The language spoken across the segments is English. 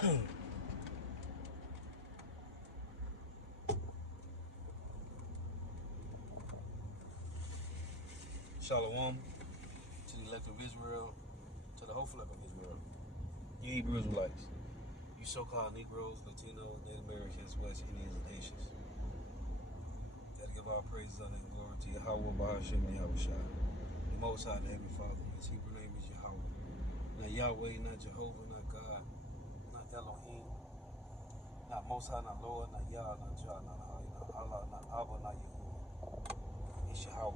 Shalom to the elect of Israel, to the hopeful elect of Israel. You Hebrew Israelites, you so-called Negroes, Latinos, Native Americans, West Indians, and Haitians. Gotta give all praises, honor, and glory to Yahweh, Bahashem, and Yahushua. The Most High, the Heavenly Father. His Hebrew name is Yahweh. Not Yahweh, not Jehovah, not God, not Elohim, not Most High, not Lord, not Yah, not Jah, not Allah, not Abba, not Yahuwah. It's Yahweh.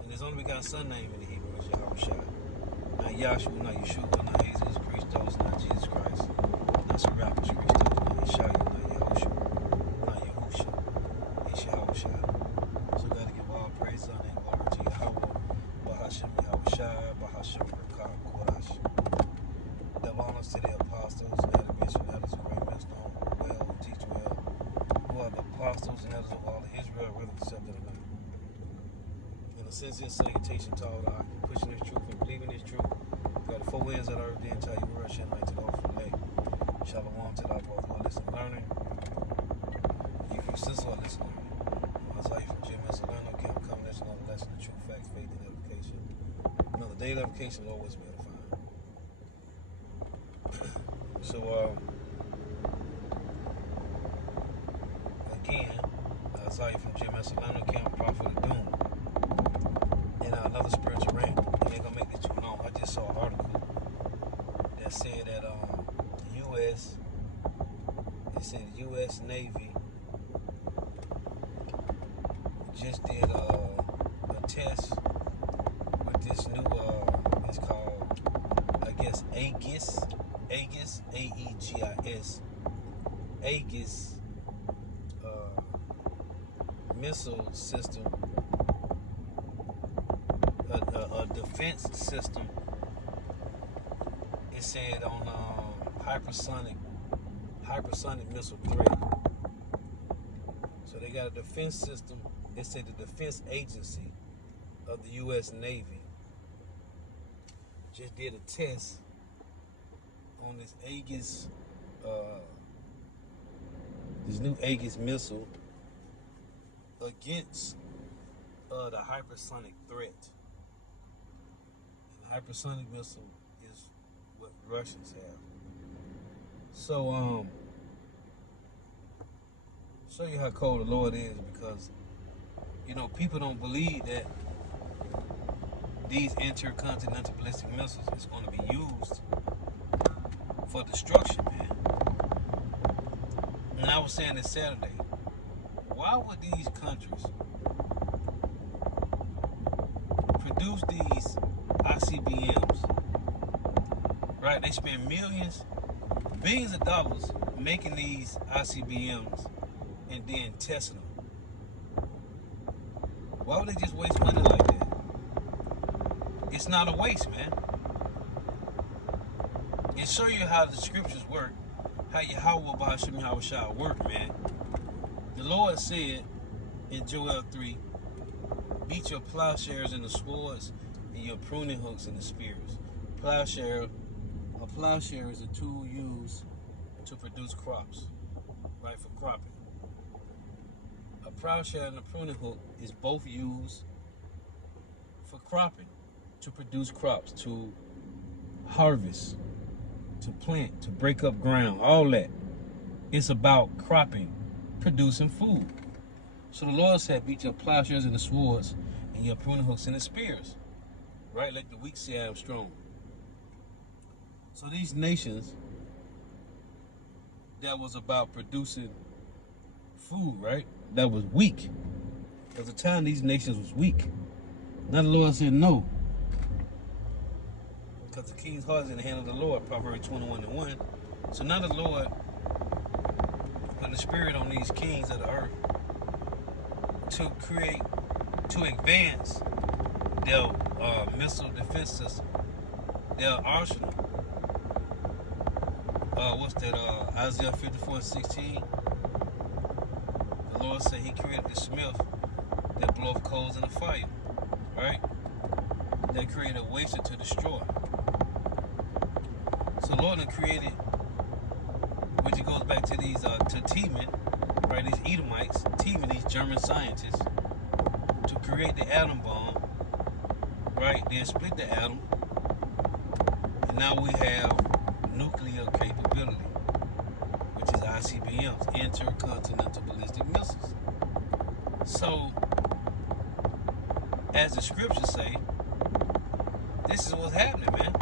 And there's only begotten Son name in the Hebrew is Yahushua. Not Yahshua, not Yeshua, not Jesus Christos, not Jesus Christ, not Serapis Christos, not Yeshua, not Yahushua, not Yahusha. It's Yahushua. So gotta give all praise, honor, and glory to Yahweh, Bahashem Yahushua, Bahashem Rakah Korash. Double honors to the apostles, and the bishop, elders who reign millstone, who well, who teach well, who are the apostles and elders of all of Israel, whether accepted or not. A sincere salutation to all the pushing this truth and believing this truth. Got the four winds of the earth, the entire world, and light to the awful day. Shalom to our both who are listening learning. If you sincere listening, Isaiah from Jim Salerno, Camp coming, that's another lesson of true facts, faith, and edification. Another day of edification will always be edifying. So, again, Isaiah from Jim Salerno, Camp Prophet of Doom. Another spiritual rant. I ain't gonna make it too long. I just saw an article that said that the U.S. Navy just did a test with this new it's called, I guess, Aegis, A-E-G-I-S, Aegis missile system. A defense system. It said on hypersonic missile threat. So they got a defense system. It said the defense agency of the U.S. Navy just did a test on this Aegis, this new Aegis missile against the hypersonic threat. Hypersonic missile is what Russians have. So, show you how cold the Lord is, because, you know, people don't believe that these intercontinental ballistic missiles is going to be used for destruction, man. And I was saying this Saturday, why would these countries produce these ICBMs, right? They spend billions of dollars making these ICBMs and then testing them. Why would they just waste money like that? It's not a waste, man. It show you how the scriptures work, how Yahweh Bahashem Yahushua work, man. The Lord said in Joel 3, beat your plowshares and the swords, and your pruning hooks and the spears. A plowshare is a tool used to produce crops, right, for cropping. A plowshare and a pruning hook is both used for cropping, to produce crops, to harvest, to plant, to break up ground, all that. It's about cropping, producing food. So the Lord said, beat your plowshares and the swords, and your pruning hooks and the spears. Right? Like the weak say I am strong. So these nations that was about producing food, right? That was weak. At the time, these nations was weak. Now the Lord said no. Because the king's heart is in the hand of the Lord, Proverbs 21:1. So now the Lord put the spirit on these kings of the earth to advance their missile defense system, their arsenal. What's that? Isaiah 54:16. The Lord said He created the smith that bloweth coals in the fire, right? That created a waster to destroy. So the the Lord had created, which it goes back to these to Teeman, right? These Edomites, Teeman, these German scientists, to create the atom bomb, right? Then split the atom, and now we have nuclear capability, which is ICBMs, intercontinental ballistic missiles. So, as the scriptures say, this is what's happening, man.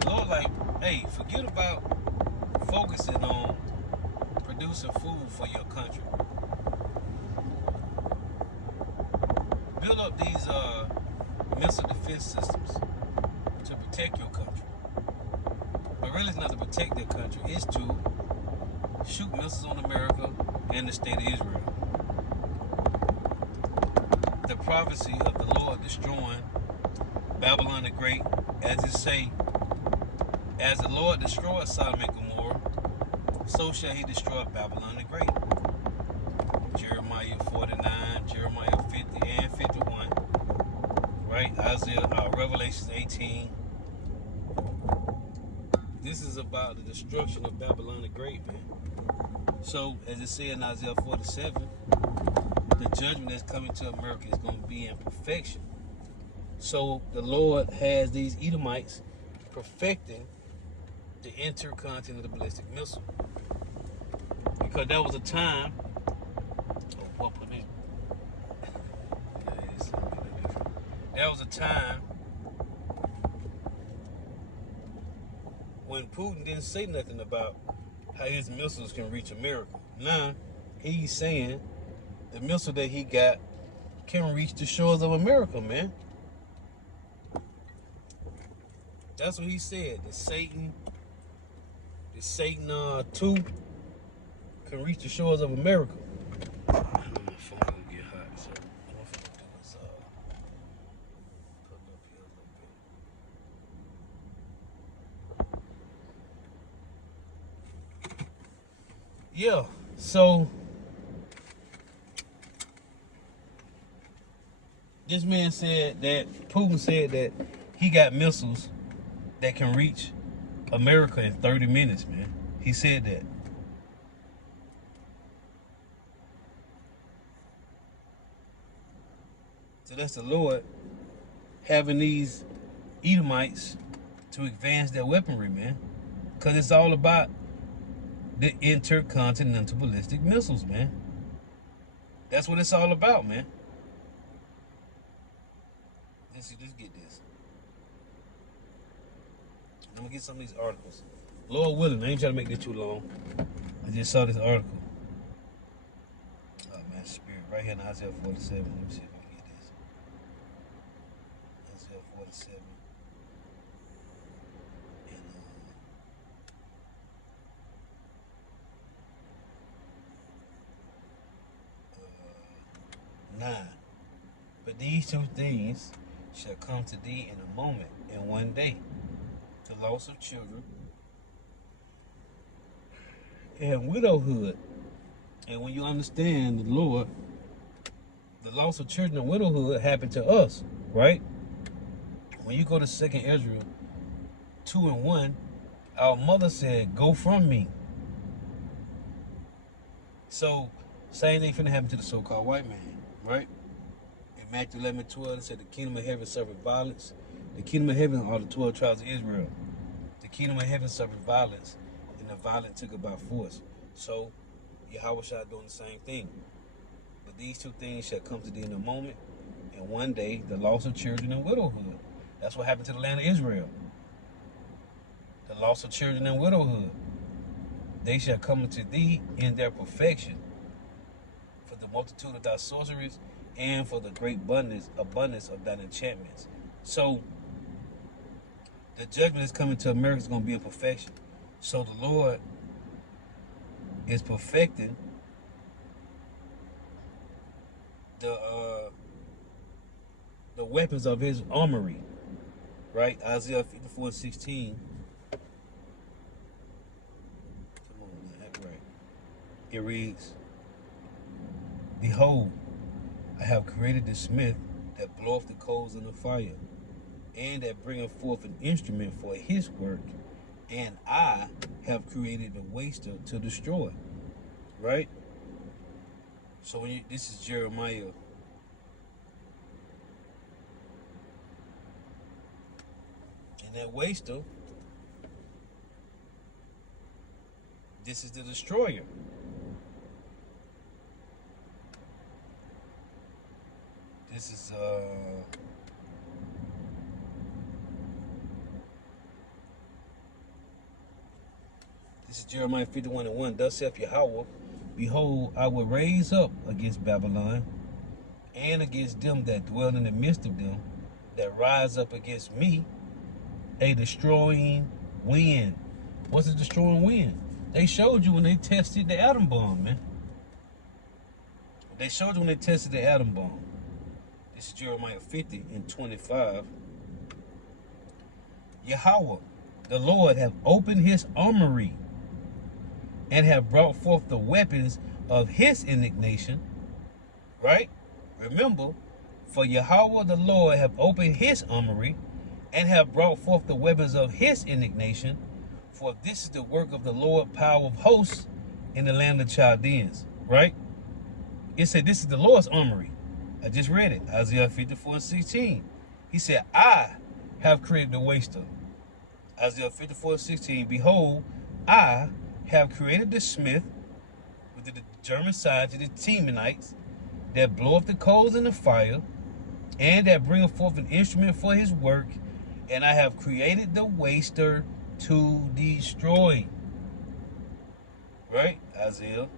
The Lord, like, hey, forget about focusing on producing food for your country. Build up these missile defense systems to protect your country. But really, it's not to protect their country; it's to shoot missiles on America and the state of Israel. The prophecy of the Lord destroying Babylon the Great, as it say, as the Lord destroyed Sodom and Gomorrah, so shall he destroy Babylon the Great. Jeremiah 49, Jeremiah 50 and 51, right? Isaiah, Revelations 18. This is about the destruction of Babylon the Great, man. So, as it said in Isaiah 47, the judgment that's coming to America is going to be in perfection. So, the Lord has these Edomites perfecting the intercontinental ballistic missile. Because there was a time, there was a time when Putin didn't say nothing about how his missiles can reach America. Now, he's saying the missile that he got can reach the shores of America, man. That's what he said. The Satan 2 can reach the shores of America. My phone gonna get hot, so what I'm gonna do is put it up here a little bit. Yeah, so this man said that Putin said that he got missiles that can reach America in 30 minutes, man. He said that. So that's the Lord having these Edomites to advance their weaponry, man. Because it's all about the intercontinental ballistic missiles, man. That's what it's all about, man. Let's get this. I'm gonna get some of these articles. Lord willing, I ain't trying to make this too long. I just saw this article. Oh man, spirit, right here in Isaiah 47. Let me see if I can get this. Isaiah 47. And 9. But these two things shall come to thee in a moment, in one day. The loss of children and widowhood. And when you understand the Lord, the loss of children and widowhood happened to us, right? When you go to 2nd Ezra 2 and 1, our mother said, go from me. So, same thing finna happen to the so-called white man, right? In Matthew 11 and 12, it said the kingdom of heaven suffered violence. The kingdom of heaven are the 12 tribes of Israel. The kingdom of heaven suffered violence, and the violent took it by force. So, Yahweh shall doing the same thing. But these two things shall come to thee in a moment, and one day the loss of children and widowhood. That's what happened to the land of Israel. The loss of children and widowhood. They shall come unto thee in their perfection, for the multitude of thy sorceries, and for the great abundance of thine enchantments. So, the judgment that's coming to America is going to be in perfection. So the Lord is perfecting the weapons of his armory, right? Isaiah 54:16. Come on, man, act right. It reads, behold, I have created the smith that bloweth the coals in the fire, and that bringeth forth an instrument for his work, and I have created the waster to destroy. Right? So this is Jeremiah. And that waster, this is the destroyer. This is Jeremiah 51:1. Thus saith Yahweh, behold, I will raise up against Babylon and against them that dwell in the midst of them, that rise up against me, a destroying wind. What's a destroying wind? They showed you when they tested the atom bomb, man. They showed you when they tested the atom bomb. This is Jeremiah 50:25. Yahweh, the Lord, have opened his armory and have brought forth the weapons of his indignation. Right? Remember, for Yahweh the Lord have opened his armory and have brought forth the weapons of his indignation. For this is the work of the Lord, power of hosts in the land of Chaldeans. Right? It said this is the Lord's armory. I just read it. Isaiah 54:16. He said, I have created the waster. Isaiah 54:16. Behold, I have created the smith with the German side to the Temanites, that blow up the coals in the fire, and that bring forth an instrument for his work, and I have created the waster to destroy. Right? Isaiah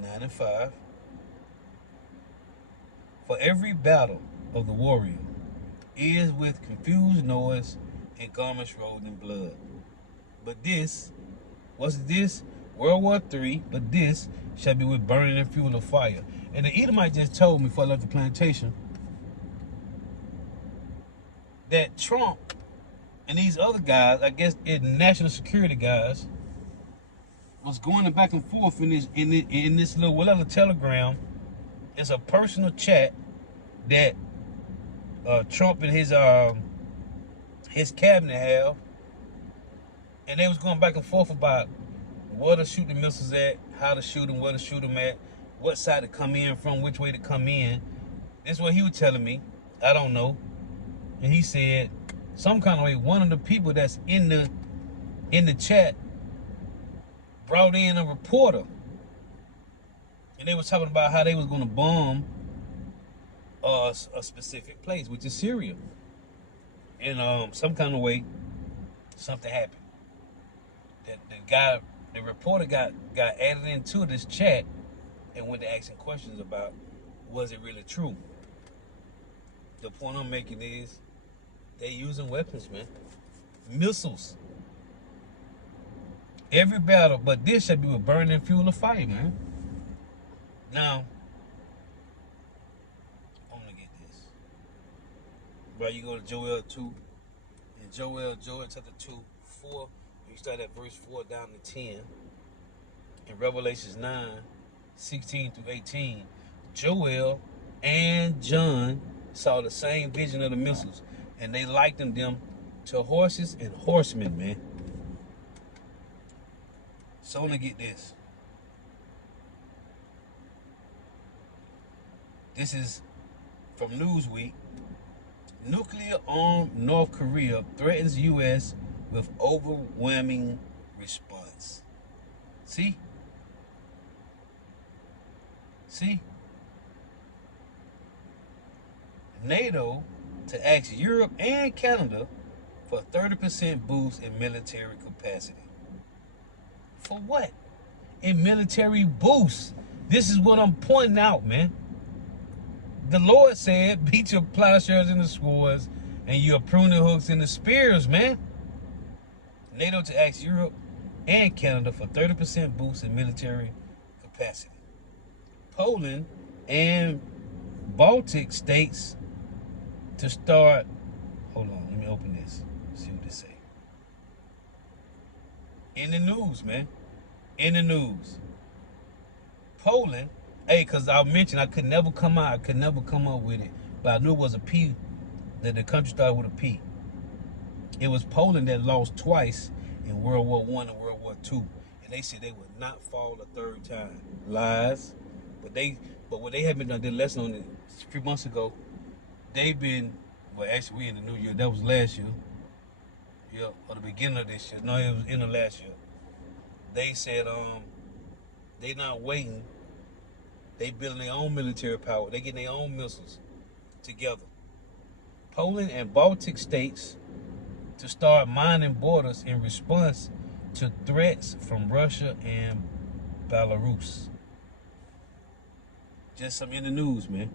9:5. For every battle of the warrior is with confused noise and garments rolled in blood. But this, what's this? World War III, but this shall be with burning and fuel of fire. And the Edomite just told me before I left the plantation that Trump and these other guys, I guess national security guys, was going back and forth in this little whatever telegram. It's a personal chat that Trump and his cabinet have, and they was going back and forth about where to shoot the missiles at, how to shoot them, where to shoot them at, what side to come in from, which way to come in. This is what he was telling me. I don't know. And he said some kind of way one of the people that's in the chat brought in a reporter, and they was talking about how they was going to bomb a specific place, which is Syria. And some kind of way, something happened. The reporter got added into this chat and went to asking questions about, was it really true? The point I'm making is they using weapons, man. Missiles. Every battle, but this should be with burning fuel of fire, man. Now, I'm gonna get this. Right, you go to Joel 2, and Joel chapter 2, 4, you start at verse 4 down to 10. In Revelations 9, 16 through 18, Joel and John saw the same vision of the missiles, and they likened them to horses and horsemen, man. So I'm gonna get this. This is from Newsweek. Nuclear-armed North Korea threatens U.S. with overwhelming response. See? NATO to ask Europe and Canada for 30% boost in military capacity. For what? In military boost. This is what I'm pointing out, man. The Lord said, beat your plowshares in the swords and your pruning hooks in the spears, man. NATO to ask Europe and Canada for 30% boost in military capacity. Poland and Baltic states to start. Hold on, let me open this. See what they say. In the news, man. In the news. Poland, hey, because I mentioned I could never come up with it, but I knew it was a P The country started with a P. It was Poland that lost twice in World War One and World War Two, and they said they would not fall a third time. Lies, but what they have been done, did a lesson on it a few months ago. They've been, well, actually we in the new year. That was last year. Yeah, or the beginning of this year. No, it was in the last year. They said they not waiting. They building their own military power. They getting their own missiles together. Poland and Baltic states to start mining borders in response to threats from Russia and Belarus. Just some in the news, man.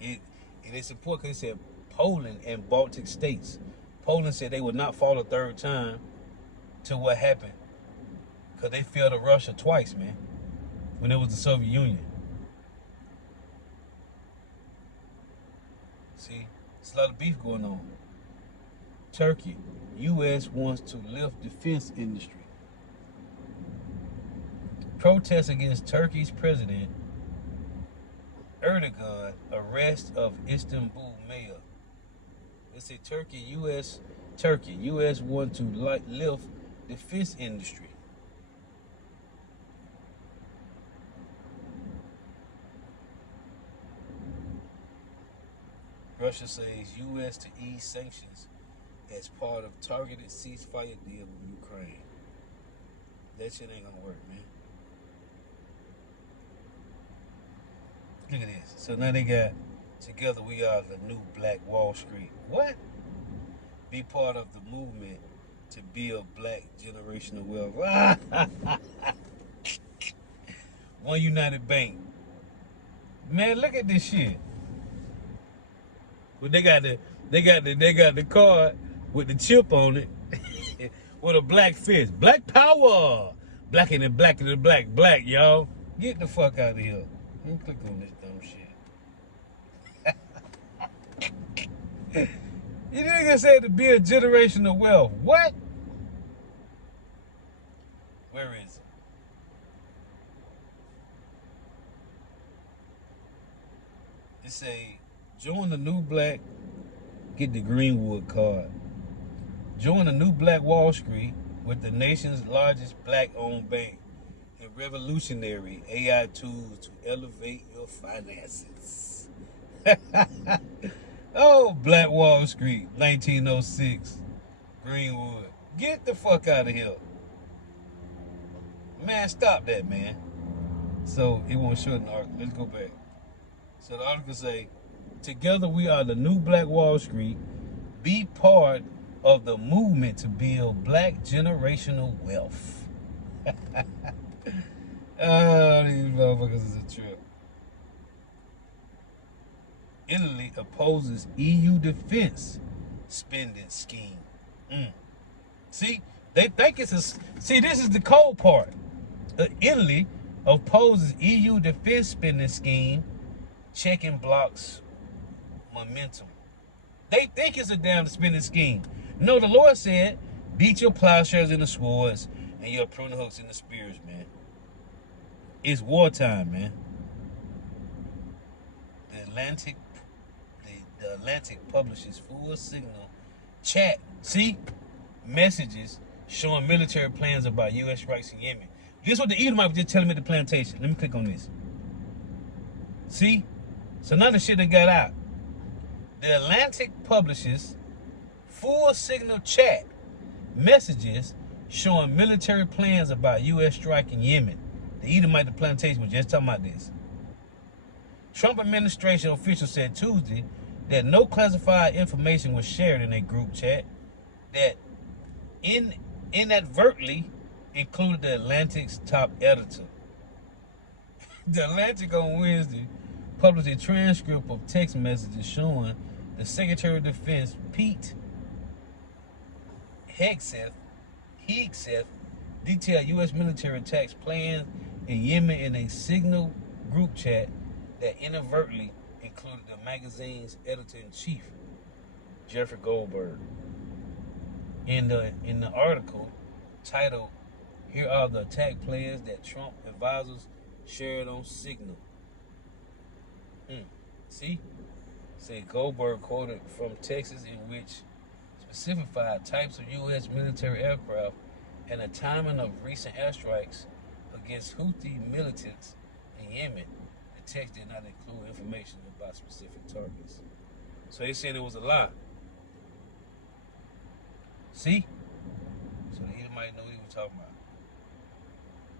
It's important because they said Poland and Baltic states. Poland said they would not fall a third time to what happened because they fell to Russia twice, man, when it was the Soviet Union. See, there's a lot of beef going on. Turkey, U.S. wants to lift defense industry. Protests against Turkey's president Erdogan arrest of Istanbul mayor. They say Turkey, U.S. want to lift defense industry. Russia says U.S. to ease sanctions as part of targeted ceasefire deal with Ukraine. That shit ain't gonna work, man. Look at this. So now they got together we are the new Black Wall Street. What? Be part of the movement to build black generational wealth. One United Bank. Man, look at this shit. But they got the card with the chip on it with a black fist. Black power. Black and black and black, y'all. Get the fuck out of here. Let me click on this dumb shit. You niggas said to build generational wealth. What? Where is it? It say, join the new black, get the Greenwood card. Join the new Black Wall Street with the nation's largest black-owned bank and revolutionary AI tools to elevate your finances. Oh, Black Wall Street, 1906, Greenwood. Get the fuck out of here. Man, stop that, man. So, it won't show in the article. Let's go back. So, the article say, together we are the new Black Wall Street. Be part of the movement to build black generational wealth. Oh, these motherfuckers is a trip. Italy opposes EU defense spending scheme. See, they think it's a... See, this is the cold part. Italy opposes EU defense spending scheme, checking blocks momentum. They think it's a damn spending scheme. No, the Lord said, beat your plowshares in the swords and your pruning hooks in the spears, man. It's wartime, man. The Atlantic publishes full signal chat. See? Messages showing military plans about U.S. strikes in Yemen. This is what the Edomite was just telling me at the plantation. Let me click on this. See? So none of the shit that got out. The Atlantic publishes full signal chat messages showing military plans about U.S. strike in Yemen. The Edomite, the plantation, was just talking about this. Trump administration officials said Tuesday that no classified information was shared in a group chat that inadvertently included the Atlantic's top editor. The Atlantic on Wednesday published a transcript of text messages showing the Secretary of Defense, Pete Hegseth, detailed U.S. military attacks plans in Yemen in a signal group chat that inadvertently included the magazine's editor-in-chief, Jeffrey Goldberg. In the article titled, "Here are the attack plans that Trump advisors shared on Signal." See? Said Goldberg quoted from Texas in which specified types of U.S. military aircraft and the timing of recent airstrikes against Houthi militants in Yemen. The text did not include information about specific targets. So they said it was a lie. See? So the might know what he was talking about.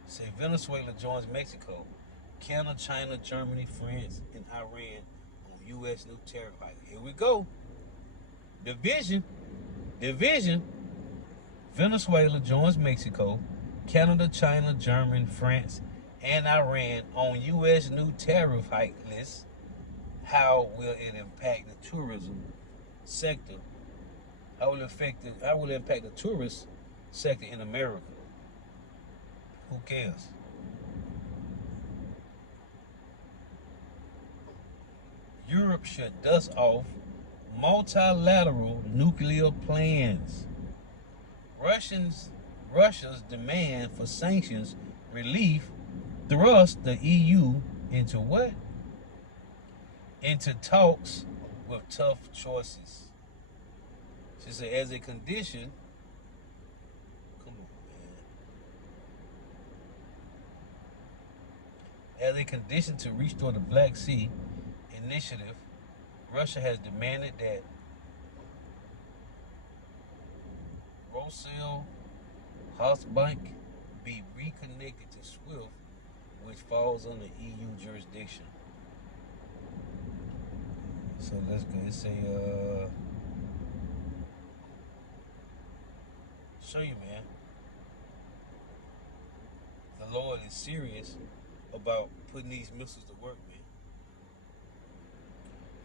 Say Venezuela joins Mexico, Canada, China, Germany, France, and Iran on U.S. new tariff hike. Here we go. Division. Venezuela joins Mexico, Canada, China, Germany, France, and Iran on U.S. new tariff hike list. How will it impact the tourism sector? How will it impact the tourist sector in America? Who cares? Europe should dust off multilateral nuclear plans. Russia's demand for sanctions relief thrust the EU into what? Into talks with tough choices. She said, as a condition, come on, man. As a condition to restore the Black Sea initiative, Russia has demanded that Rosail Bank be reconnected to SWIFT, which falls under EU jurisdiction. So let's go. It say, show you, man. The Lord is serious about putting these missiles to work, man.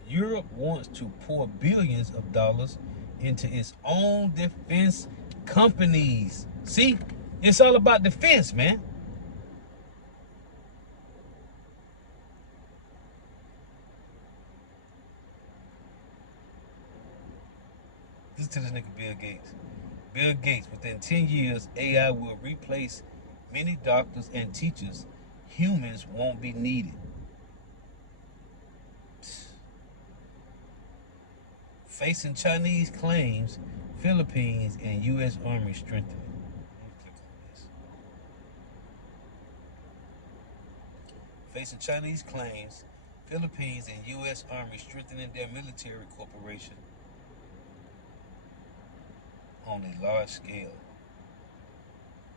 Europe wants to pour billions of dollars into its own defense companies. See, it's all about defense, man. Listen to this nigga Bill Gates. Bill Gates, within 10 years, AI will replace many doctors and teachers. Humans won't be needed. Facing Chinese claims, Philippines and U.S. Army strengthening. Click on this. Facing Chinese claims, Philippines and U.S. Army strengthening their military cooperation on a large scale.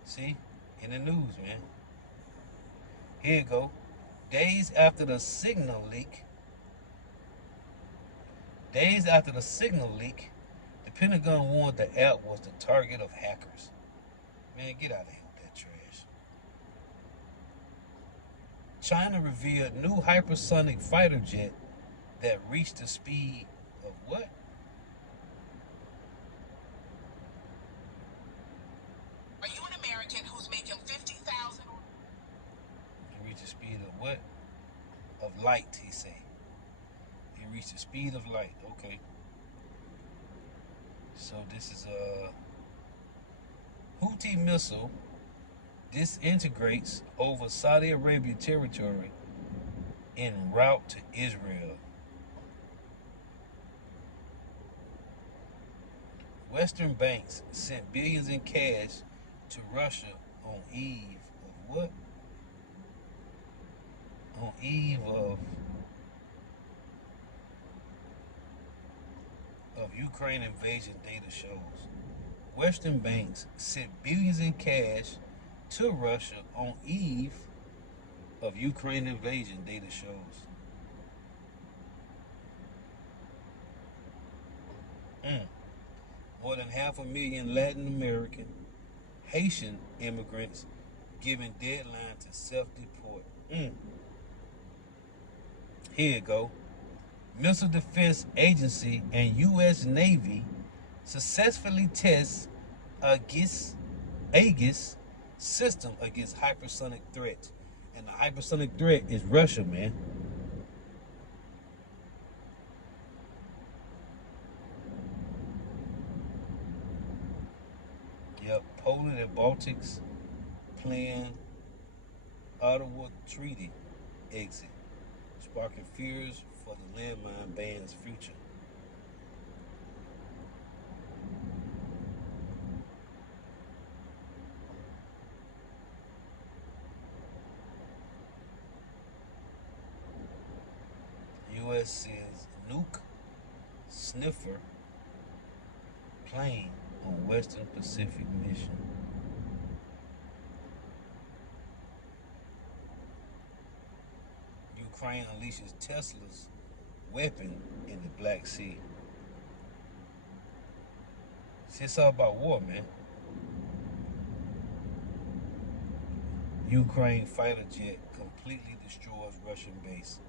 See? In the news, man. Here you go. Days after the signal leak, the Pentagon warned the app was the target of hackers. Man, get out of here with that trash. China revealed new hypersonic fighter jet that reached the speed of what? Are you an American who's making 50,000? It reached the speed of what? Of light, he said. It reached the speed of light. Okay. So this is a Houthi missile disintegrates over Saudi Arabia territory en route to Israel. Western banks sent billions in cash to Russia on eve of what? On eve of Ukraine invasion, data shows. Western banks sent billions in cash to Russia on eve of Ukraine invasion, data shows. More than 500,000 Latin American, Haitian immigrants given deadline to self-deport. Here you go. Missile Defense Agency and U.S. Navy successfully test Aegis system against hypersonic threat. And the hypersonic threat is Russia, man. Yep, Poland and Baltics plan Ottawa Treaty exit, sparking fears for the landmine ban's future. U.S. says nuke sniffer plane on Western Pacific mission. Ukraine unleashes Tesla's weapon in the Black Sea. See, it's all about war, man. Ukraine fighter jet completely destroys Russian base.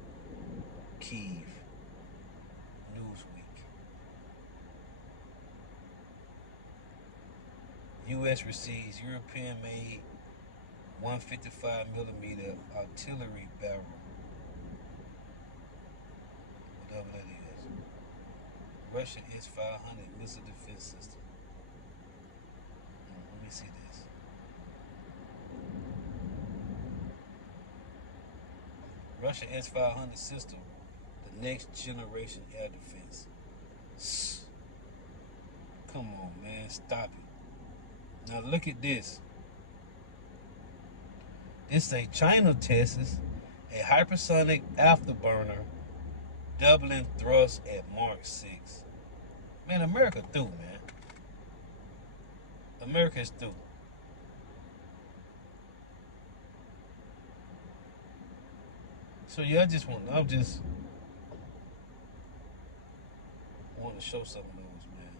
Kyiv. Newsweek. U.S. receives European-made 155mm artillery barrel. Whatever that is. Russia S-500 missile defense system. Let me see this. Russia S-500 system, the next generation air defense. Come on, man, stop it. Now look at this. This a China tests a hypersonic afterburner doubling thrust at Mark 6. Man, America through, man. America is through. So yeah, I just want to show some of those, man.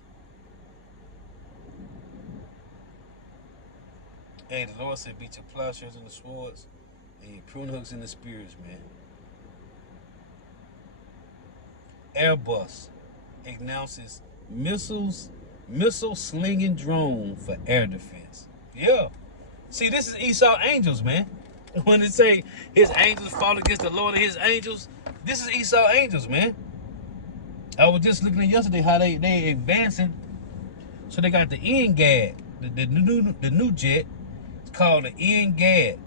Hey, the Lord said, beat your plowshares and the swords, and your prune hooks and the spears, man. Airbus announces missile slinging drone for air defense. Yeah. See, this is Esau angels, man. When they say his angels fought against the Lord of his angels, this is Esau angels, man. I was just looking at yesterday how they advancing. So they got the NGAD, the new jet. It's called the NGAD.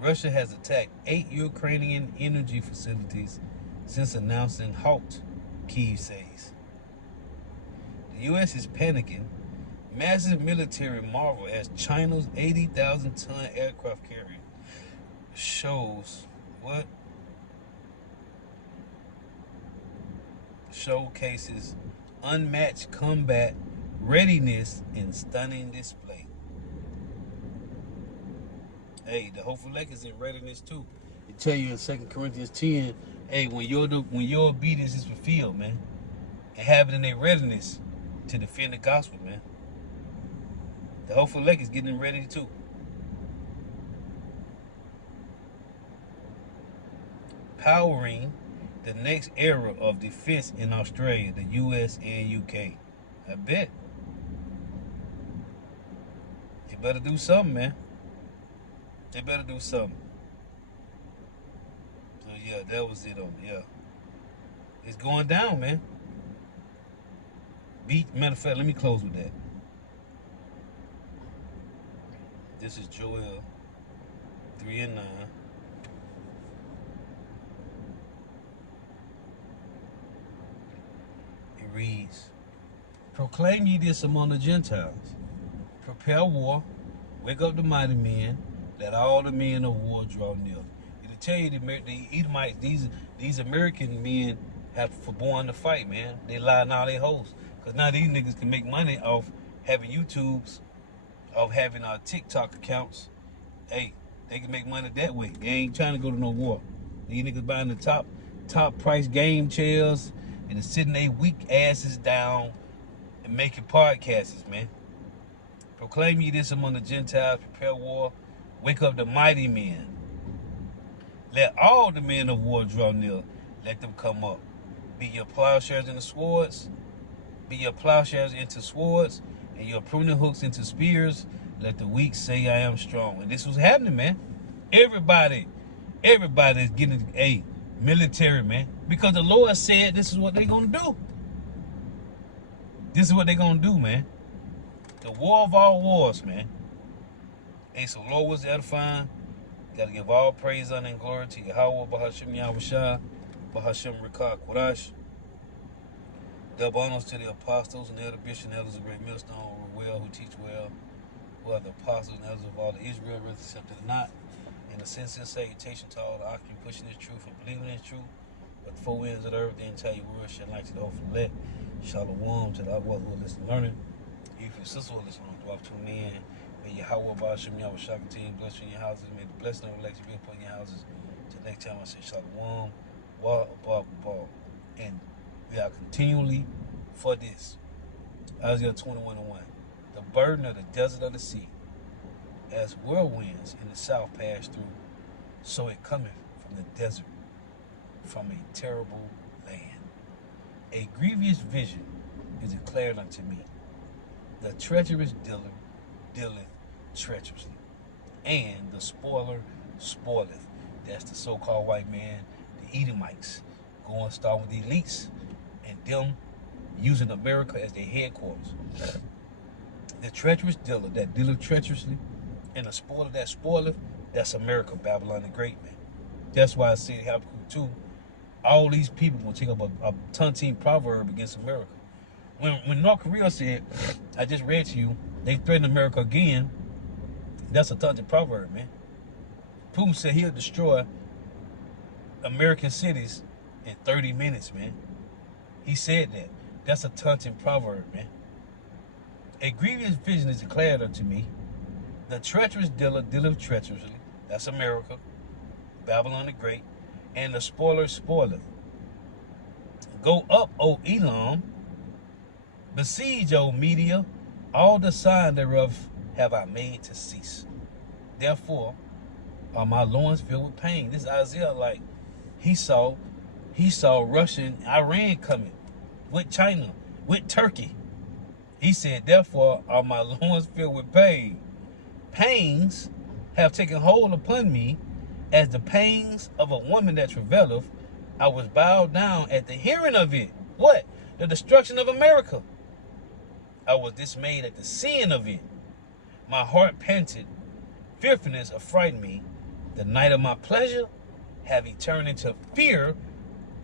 Russia has attacked 8 Ukrainian energy facilities since announcing halt, Kyiv says. The U.S. is panicking. Massive military marvel as China's 80,000-ton aircraft carrier shows what? Showcases unmatched combat readiness in stunning display. Hey, the hopeful lake is in readiness too. It tell you in 2 Corinthians 10, hey, when your obedience is fulfilled, man, and have it in their readiness to defend the gospel, man. The hopeful lake is getting ready too. Powering the next era of defense in Australia, the US and UK. I bet. They better do something, man. They better do something. So yeah, that was it on. Yeah. It's going down, man. Matter of fact, let me close with that. This is Joel 3 and 9. It reads, proclaim ye this among the Gentiles. Prepare war, wake up the mighty men, let all the men of war draw near. It'll tell you the Edomites, these American men have forborne to fight, man. They lying all their hosts. Because now these niggas can make money off having YouTubes, of having TikTok accounts. Hey, they can make money that way. They ain't trying to go to no war. These niggas buying the top price game chairs and sitting their weak asses down and making podcasts, man. Proclaim ye this among the Gentiles, prepare war, wake up the mighty men. Let all the men of war draw near, let them come up. Be your plowshares into swords, be your plowshares into swords, and your pruning hooks into spears. Let the weak say, I am strong. And this was happening, man. Everybody is getting a military, man. Because the Lord said this is what they're going to do. This is what they're going to do, man. The war of all wars, man. Hey, so Lord was edifying. Got to give all praise, honor, and glory to Yahweh, Bahashim Yahushua, Bahashim Rikah Qudash. Double honors to the apostles and elder bishops and elders of Great Millstone who are well, who teach well, who are the apostles and elders of all of Israel, whether accepted or not. And a sincere salutation to all the occupants pushing this truth and believing in this truth. But the four winds of the earth, the entire world shall light to the hopeful elect. Shalom to the Abba who are listening learning. If your sister will listen on, do tune in. May Yahweh Bahashim Yahushua continue to bless you in your houses. May the blessing of election be upon your houses. Till next time I say Shalom, Wa. And we are continually for this. Isaiah 21:1. The burden of the desert of the sea, as whirlwinds in the south pass through, so it cometh from the desert, from a terrible land. A grievous vision is declared unto me. The treacherous dealer dealeth treacherously, and the spoiler spoileth. That's the so-called white man, the Edomites, going start with the elites, and them using America as their headquarters. The treacherous dealer that dealeth treacherously, and the spoiler that spoileth, that's America, Babylon the Great, man. That's why I said Habakkuk 2, all these people will take up a tontine proverb against America. When North Korea said, I just read to you, they threatened America again, that's a tontine proverb, man. Putin said he'll destroy American cities in 30 minutes, man. He said that. That's a taunting proverb, man. A grievous vision is declared unto me. The treacherous dealer dealeth treacherously. That's America, Babylon the Great. And the spoiler spoileth. Go up, O Elam. Besiege, O Media. All the sign thereof have I made to cease. Therefore are my loins filled with pain. This Isaiah, like, he saw Russia and Iran coming, with China, with Turkey. He said, therefore are my loins filled with pain. Pains have taken hold upon me, as the pains of a woman that travaileth. I was bowed down at the hearing of it. What? The destruction of America. I was dismayed at the seeing of it. My heart panted. Fearfulness affrighted me. The night of my pleasure have he turned into fear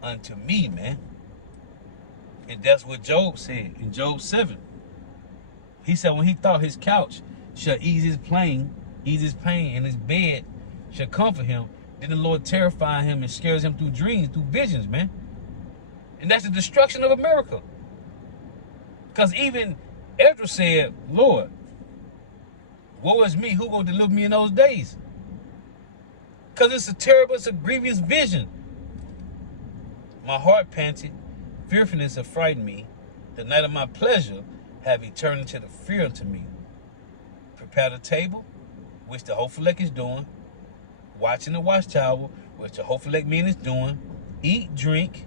unto me, man. And that's what Job said in Job 7. He said when he thought his couch shall ease his pain, and his bed shall comfort him, then the Lord terrifies him and scares him through dreams, through visions, man. And that's the destruction of America. Because even Ezra said, Lord, woe is me, who will deliver me in those days? Because it's a grievous vision. My heart panted, fearfulness affrighted me. The night of my pleasure have he turned into the fear unto me. Prepare the table, which the Hophelek is doing. Watching the watchtower, which the Hophelek men is doing. Eat, drink,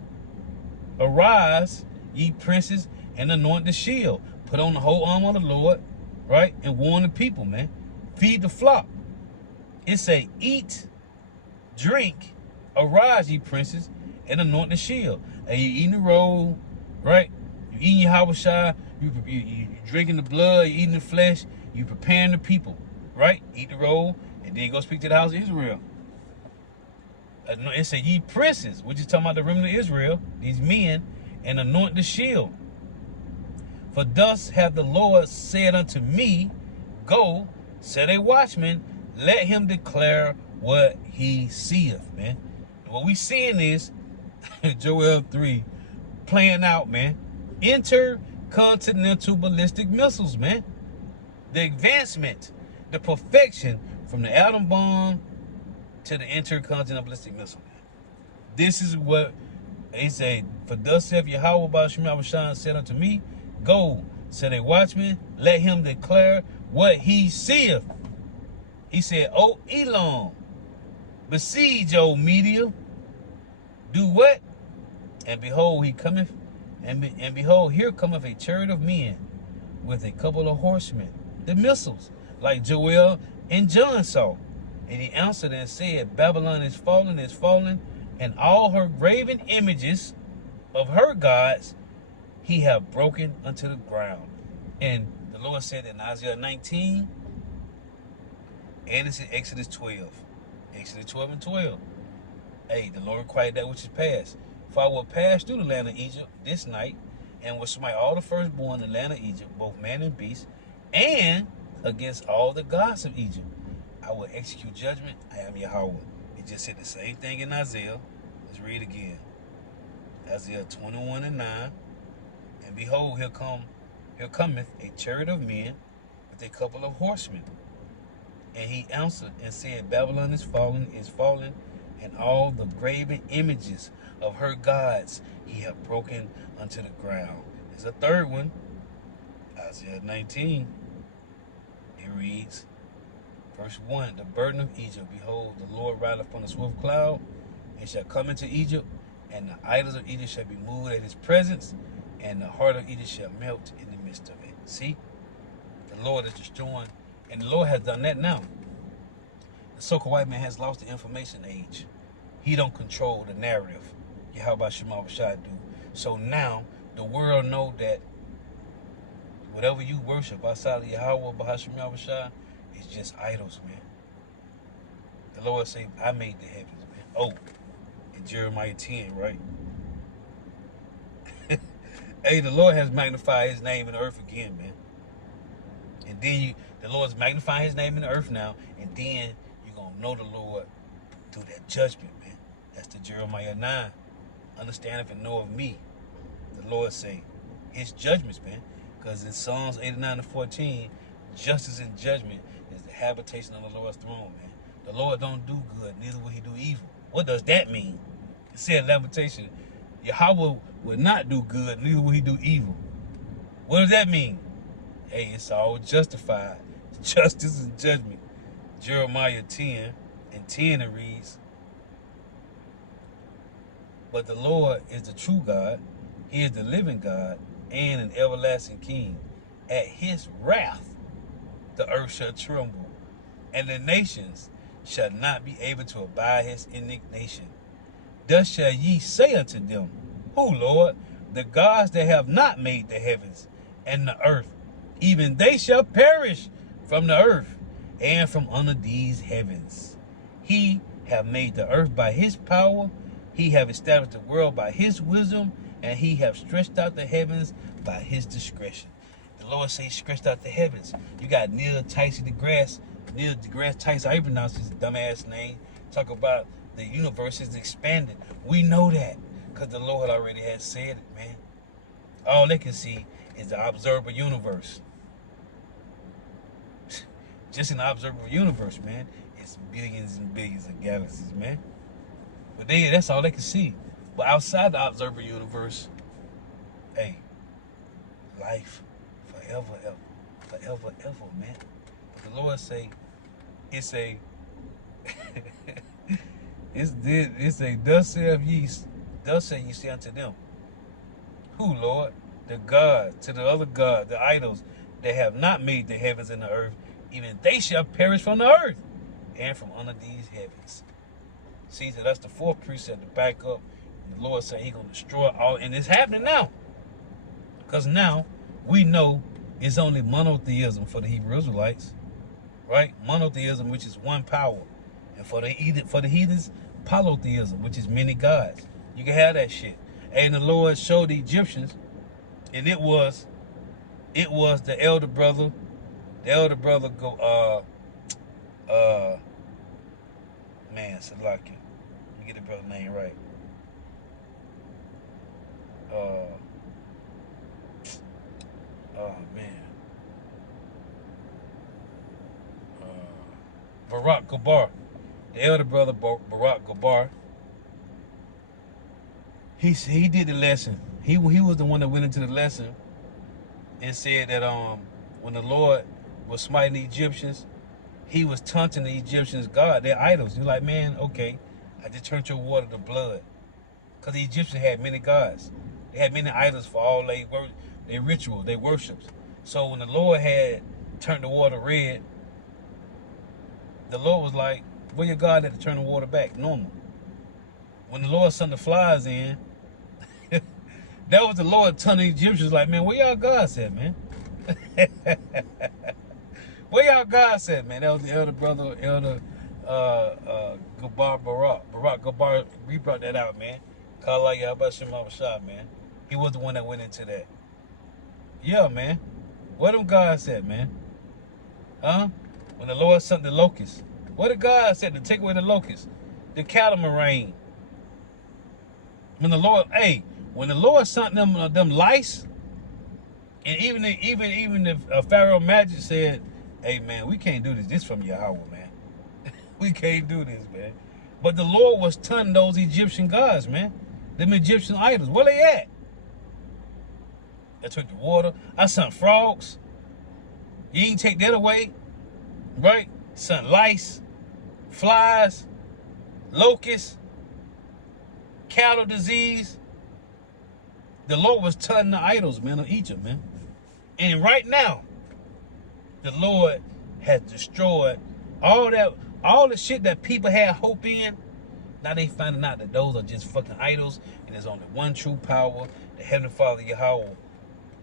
arise, ye princes, and anoint the shield. Put on the whole armor of the Lord, right? And warn the people, man. Feed the flock. It say, eat, drink, arise, ye princes, and anoint the shield. And you eating the roll, right? You eating your Habashah, you drinking the blood, you eating the flesh, you preparing the people, right? Eat the roll, and then you go speak to the house of Israel. It said, ye princes, which is talking about the remnant of Israel, these men, and anoint the shield. For thus hath the Lord said unto me, go, set a watchman, let him declare what he seeth, man. And what we seeing is Joel 3 playing out, man. Intercontinental ballistic missiles, man. The advancement, the perfection from the atom bomb to the intercontinental ballistic missile. This is what he said. For thus saith Yahweh Bahashim Yahushua said unto me, go, set a watchman, let him declare what he seeth. He said, O Elam, besiege, O Media. Do what? And behold, he cometh, and behold, here cometh a chariot of men with a couple of horsemen, the missiles, like Joel and John saw. And he answered and said, Babylon is fallen, and all her graven images of her gods he have broken unto the ground. And the Lord said in Isaiah 19, and it's in Exodus 12, Exodus 12 and 12. Hey, the Lord required that which is past. For I will pass through the land of Egypt this night, and will smite all the firstborn in the land of Egypt, both man and beast, and against all the gods of Egypt. I will execute judgment. I am Yahweh. It just said the same thing in Isaiah. Let's read again. Isaiah 21 and 9. And behold, here cometh a chariot of men with a couple of horsemen. And he answered and said, Babylon is fallen, and all the graven images of her gods he hath broken unto the ground. There's a third one. Isaiah 19. It reads, verse 1, the burden of Egypt. Behold, the Lord rideth upon a swift cloud, and shall come into Egypt, and the idols of Egypt shall be moved at his presence, and the heart of Egypt shall melt in the midst of it. See? The Lord is destroying, and the Lord has done that now. The so-called white man has lost the information age. He don't control the narrative. Yahweh Shema Bashad do. So now the world know that whatever you worship outside of Yahweh Bahashim Bashad is just idols, man. The Lord say, I made the heavens, man. Oh, in Jeremiah 10, right? Hey, the Lord has magnified his name in the earth again, man. And then the Lord's magnifying his name in the earth now, and then you're going to know the Lord through that judgment, man. That's the Jeremiah 9. Understand if and know of me. The Lord say, his judgments, man. Because in Psalms 89 and 14, justice and judgment is the habitation of the Lord's throne, man. The Lord don't do good, neither will he do evil. What does that mean? It said Lamentation, Yahweh will not do good, neither will he do evil. What does that mean? Hey, it's all justified. Justice and judgment. Jeremiah 10 and 10 it reads, but the Lord is the true God. He is the living God and an everlasting King. At his wrath the earth shall tremble, and the nations shall not be able to abide his indignation. Thus shall ye say unto them, who, Lord? The gods that have not made the heavens and the earth, even they shall perish from the earth and from under these heavens. He have made the earth by his power, he have established the world by his wisdom, and he have stretched out the heavens by his discretion. The Lord says stretched out the heavens. You got Neil deGrasse Tyson, I pronounce his dumbass name, talk about the universe is expanded. We know that because the Lord already has said it, man. All they can see is the observable universe. Just in the observable universe, man, it's billions and billions of galaxies, man. But that's all they can see. But outside the observable universe, hey, life forever, man. But the Lord say, it's a thus say ye say unto them, who, Lord? The God, to the other God, the idols that have not made the heavens and the earth, even they shall perish from the earth and from under these heavens. See, so that's the fourth precept to back up. The Lord said he's going to destroy all, and it's happening now. Because now we know it's only monotheism for the Hebrew Israelites, right? Monotheism, which is one power. And for the heathens, polytheism, which is many gods. You can have that shit. And the Lord showed the Egyptians, and it was the elder brother man, Salaki. Let me get the brother's name right. Barak Gabar, the elder brother Barak Gabar. He did the lesson. He was the one that went into the lesson and said that when the Lord was smiting the Egyptians, he was taunting the Egyptians' God, their idols. You're like, man, okay, I just turned your water to blood. Because the Egyptians had many gods. They had many idols for all their ritual, their worships. So when the Lord had turned the water red, the Lord was like, where your God had to turn the water back normal? When the Lord sent the flies in, that was the Lord telling the Egyptians like, man, where y'all gods at, man? Where y'all gods at, man? That was the elder brother, Gabar Barack Gabar, we brought that out, man. Kala Yabashim Shah, man. He was the one that went into that. Yeah, man. What them guys said, man? Huh? When the Lord sent the locusts. What did God said to take away the locusts? The catamaran. When the Lord sent them lice, and even if Pharaoh Magic said, "Hey man, we can't do this. This from Yahweh, man. We can't do this, man." But the Lord was turning those Egyptian gods, man. Them Egyptian idols. Where they at? I took the water. I sent frogs. You ain't take that away, right? Sent lice, flies, locusts, cattle disease. The Lord was turning the idols, man, of Egypt, man. And right now, the Lord has destroyed all the shit that people had hope in. Now they finding out that those are just fucking idols, and there's only one true power, the Heavenly Father Yahweh.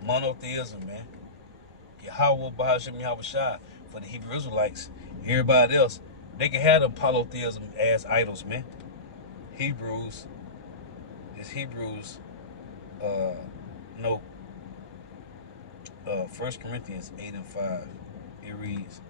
Monotheism, man. Yahweh Bahashim Yahweh Shah for the Hebrew Israelites. Everybody else, they can have them polytheism as idols, man. Hebrews, 1 Corinthians 8 and 5. It reads,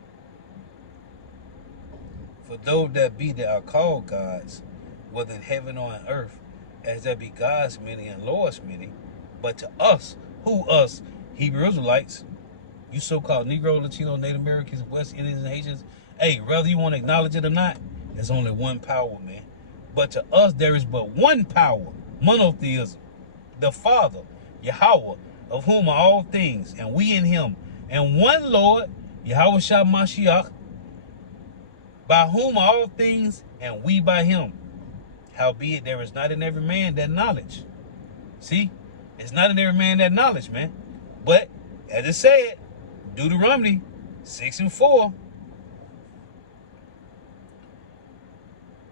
"For those that be that are called gods, whether in heaven or in earth, as there be gods many and lords many, but to us," who us? Hebrew Israelites, you so-called Negro, Latino, Native Americans, West Indians, and Haitians. Hey, whether you want to acknowledge it or not, there's only one power, man. But to us, there is but one power, monotheism. The Father, Yahweh, of whom are all things, and we in him. And one Lord, Yahweh Shah Mashiach, by whom are all things, and we by him. Howbeit, there is not in every man that knowledge. See? It's not in every man that knowledge, man. But, as it said, Deuteronomy 6 and 4.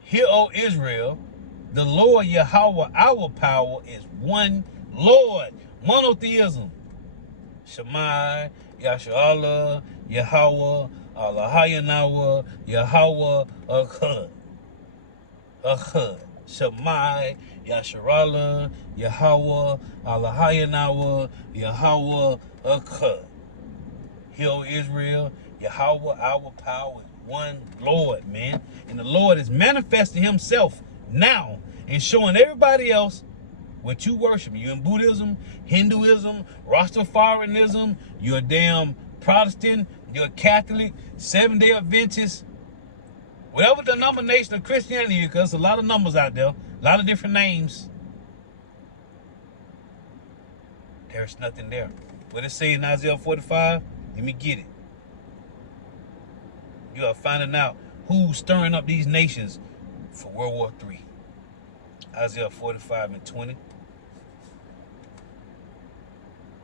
"Hear, O Israel, the Lord Yahweh, our power, is one Lord." Monotheism. Shammai, Yasharallah, Yahweh, Allahayanawa, Yahweh, Achad. Shammai, Yasharallah, Yahweh, Allahayanawa, Yahweh, Achad. Hear, O Israel, Yahweh, our power, one Lord, man. And the Lord is manifesting himself now and showing everybody else what you worship. You in Buddhism, Hinduism, Rastafarianism, you're a damn Protestant, you're a Catholic, Seventh-day Adventist, whatever the denomination of Christianity is, because there's a lot of numbers out there, a lot of different names. There's nothing there. What it say in Isaiah 45? Let me get it. You are finding out who's stirring up these nations for World War III. Isaiah 45 and 20.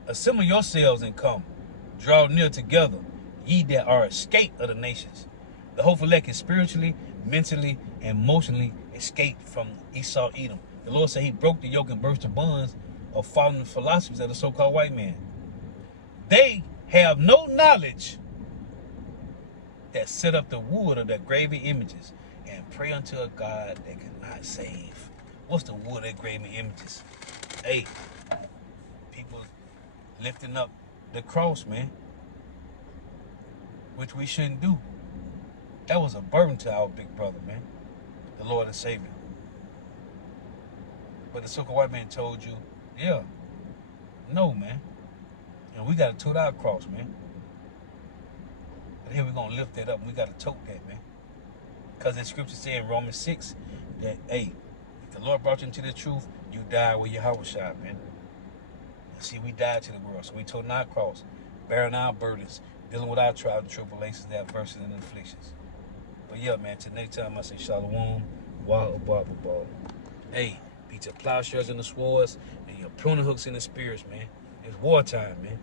"Assemble yourselves and come, draw near together, ye that are escaped of the nations." The whole elect is spiritually, mentally, and emotionally escaped from Esau Edom. The Lord said he broke the yoke and burst the bonds of following the philosophies of the so-called white man. They have no knowledge that set up the wood of their graven images and pray unto a God that cannot save. What's the wood of their graven images? Hey, people lifting up the cross, man, which we shouldn't do. That was a burden to our big brother, man, the Lord and Savior. But the so-called white man told you, yeah, no, man. And we got to tote our cross, man. But here we're going to lift that up, and we got to tote that, man. Because the scripture says in Romans 6 that, hey, if the Lord brought you into the truth, you died with Yahweh Shai, man. And see, we died to the world, so we toting our cross, bearing our burdens, dealing with our trials and tribulations, adversities, and afflictions. But yeah, man, till next time I say shalom, wa abba. Hey, beat your plowshares and the swords, and your pruning hooks in the spears, man. It's wartime, man.